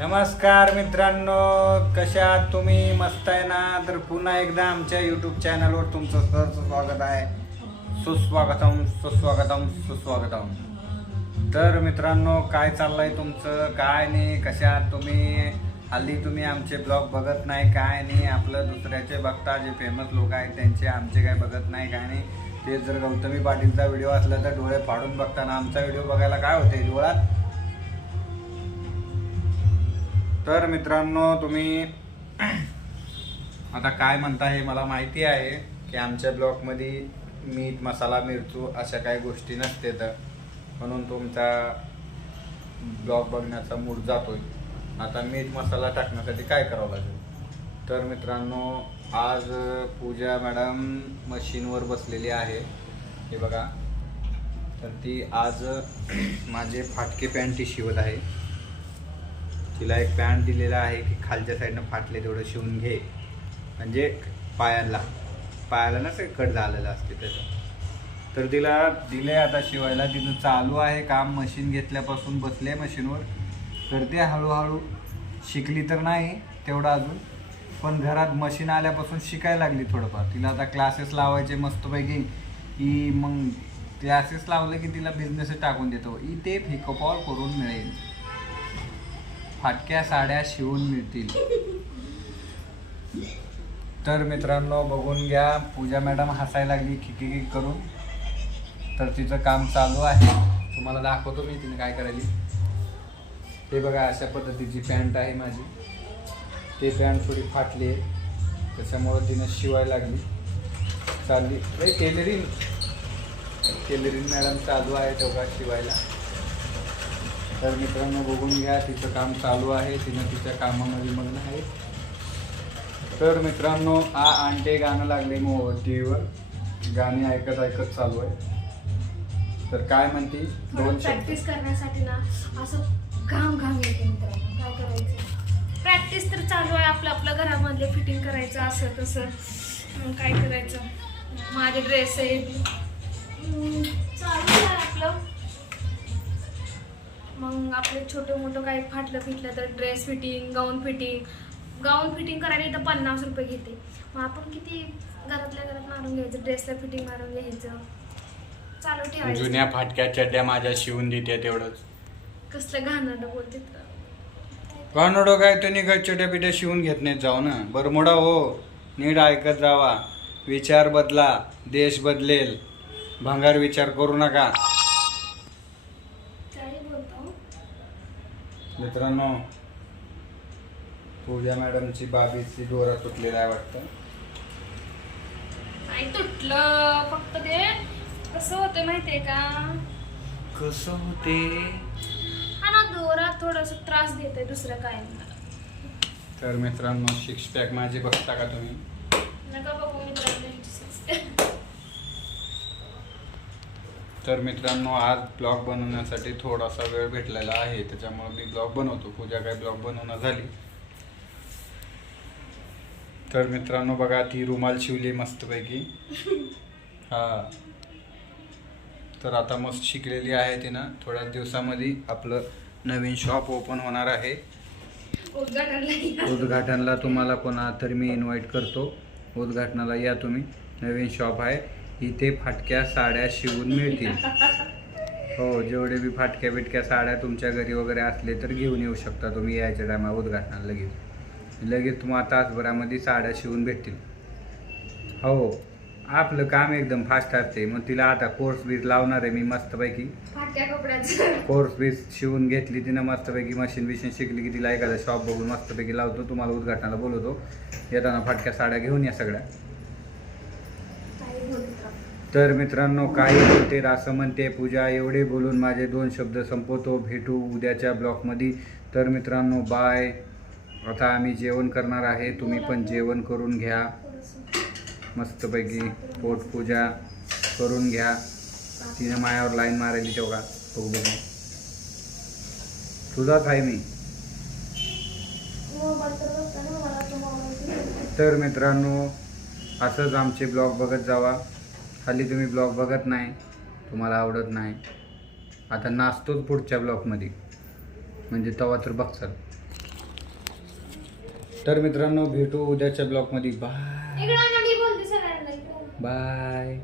नमस्कार मित्रांनो कशा आहात तुम्ही? मस्त आहे ना? तर पुन्हा एकदा आमच्या यूट्यूब चॅनलवर तुमचं सर स्वागत आहे. सुस्वागतम सुस्वागतम सुस्वागतम. तर मित्रांनो काय चाललं आहे तुमचं? काय नाही? कशा आहात तुम्ही? हल्ली तुम्ही आमचे ब्लॉग बघत नाही काय नाही? आपलं दुसऱ्याचे बघता जे फेमस लोक आहेत त्यांचे आमचे काय बघत नाही काय नाही? ते जर गौतमी पाटीलचा व्हिडिओ असला तर डोळे फाडून बघताना आमचा व्हिडिओ बघायला काय होते डोळ्यात तर मित्रांनो तुम्ही आता काय म्हणता हे मला माहिती आहे की आमच्या ब्लॉकमध्ये मीठ मसाला मिरचू अशा काही गोष्टी नसते तर. म्हणून तुमचा ब्लॉग बघण्याचा मूड जातोय. आता मीठ मसाला टाकण्यासाठी काय करावं लागेल? तर मित्रांनो आज पूजा मॅडम मशीनवर बसलेली आहे. हे बघा. तर ती आज माझे फाटके पॅन्ट शिवत आहे. तिला एक पॅन्ट दिलेला आहे की खालच्या साईडनं फाटले तेवढं शिवून घे. म्हणजे पायाला. पायाला ना ते कट झालेलं असते त्याचं. तर तिला दिले आता शिवायला. तिथं चालू आहे काम मशीन घेतल्यापासून बसले मशीनवर. करते हळूहळू शिकली तर नाही तेवढं अजून. पण घरात मशीन आल्यापासून शिकायला लागली थोडंफार. तिला आता क्लासेस लावायचे मस्तपैकी. की मग क्लासेस लावले की तिला बिझनेस टाकून देतो. इथे फिकोपॉल करून मिळेल. फाटक्या साड्या शिवून मिळतील. तर मित्रांनो बघून घ्या. पूजा मॅडम हसायला लागली खिकी करून. तर तिचं काम चालू आहे. तुम्हाला दाखवतो मी तिने काय करायची हे बघा अशा पद्धतीची पॅन्ट आहे माझी. ते पॅन्ट थोडी फाटली आहे. त्याच्यामुळं तिने शिवायला लागली. चालली. टेलरिंग टेलरिंग मॅडम चालू आहे तेवढा शिवायला. तर मित्रांनो बघून घ्या तिचं काम चालू आहे तिनं तिच्या कामामध्ये मग्न आहे. तर मित्रांनो आ आणते गाणं लागले मग टी व्हीवर गाणी ऐकत ऐकत चालू आहे. तर काय म्हणती? दोन प्रॅक्टिस करण्यासाठी ना असं घाम घाम येते मित्रांनो. काय करायचं? प्रॅक्टिस तर चालू आहे आपलं आपलं घरामधले फिटिंग करायचं असं तसं. काय करायचं? माझे ड्रेस आहे. चालू आहे आपलं. मग आपले छोटं मोठं काही फाटलं फिटलं तर dress fitting gown fitting gown fitting करायला इथं पन्नास रुपये घेते. मग आपण किती घरातल्या घरात मारून घ्यायचं? ड्रेसला फिटिंग मारून घ्यायचं? चालू ठेवायचं. जुन्या फाटक्या चड्ड्या माझ्या शिवून देते तेवढंच. कसलं घाणं बोलते कानडो काय तुम्ही काय छोट्या पिट्या शिवून घेत नाहीत जाऊ ना बरं मोडा हो नीट ऐकत जावा विचार बदला देश बदलेल. भंगार विचार करू नका काय बोलतो मित्रांनो पूजा मॅडमची बाबीची दोरा तुटलेला आहे वाटतं. नाही तुटलं फक्त ते. कसं होतं माहितीये का? कसं होते? हा ना दोरा थोडस त्रास देते दुसरं काय. तर मित्रांनो सिक्स पॅक माझे बघता का तुम्ही? नका बघू मित्रांनो तर मित्रांनो आज ब्लॉग बनवण्यासाठी थोडासा वेळ भेटलेला आहे त्याच्यामुळे मी ब्लॉग बनवतो. पूजा काय ब्लॉग बनवणं झाली. तर मित्रांनो बघा ती रुमाल शिवली मस्तपैकी. हा. तर आता मस्त शिकलेली आहे तिनं. थोड्याच दिवसामध्ये आपलं नवीन शॉप ओपन होणार आहे. उद्घाटनला तुम्हाला कोणा तरी मी इन्व्हाइट करतो. उद्घाटनाला या तुम्ही. नवीन शॉप आहे. इथे फाटक्या साड्या शिवून मिळतील. हो जेवढे बी फाटक्या बिटक्या साड्या तुमच्या घरी वगैरे असले तर घेऊन येऊ शकता तुम्ही यायच्या टायमा उद्घाटनाला लगेच. लगेच तुम्हाला तासभरामध्ये साड्या शिवून भेटतील. हो आपलं काम एकदम फास्ट असते. मग तिला आता कोर्स बीस लावणार आहे मी मस्तपैकी. कोर्स बीस शिवून घेतली तिनं मस्तपैकी मशीन बिशीन शिकली की तिला एखादा शॉप बघून मस्तपैकी लावतो. तुम्हाला उद्घाटनाला बोलवतो. येताना फाटक्या साड्या घेऊन या सगळ्या. तर मित्रांनो काही बोलते असं म्हणते पूजा एवढे बोलून माझे दोन शब्द संपवतो भेटू उद्याच्या ब्लॉकमध्ये तर मित्रांनो बाय. आता आम्ही जेवण करणार आहे तुम्ही पण जेवण करून घ्या. मस्तपैकी पोटपूजा करून घ्या. तिने मायावर लाईन मारायली तेवढा बघू बघू. तुझाच आहे मी. तर तर मित्रांनो असंच आमचे ब्लॉग बघत जावा. हल्ली तुम्ही ब्लॉग बघत नाही तुम्हाला आवडत नाही आता नाचतोच पुढच्या ब्लॉकमध्ये म्हणजे तवा तर बघसाल तर मित्रांनो भेटू उद्याच्या ब्लॉकमध्ये बाय. बाय.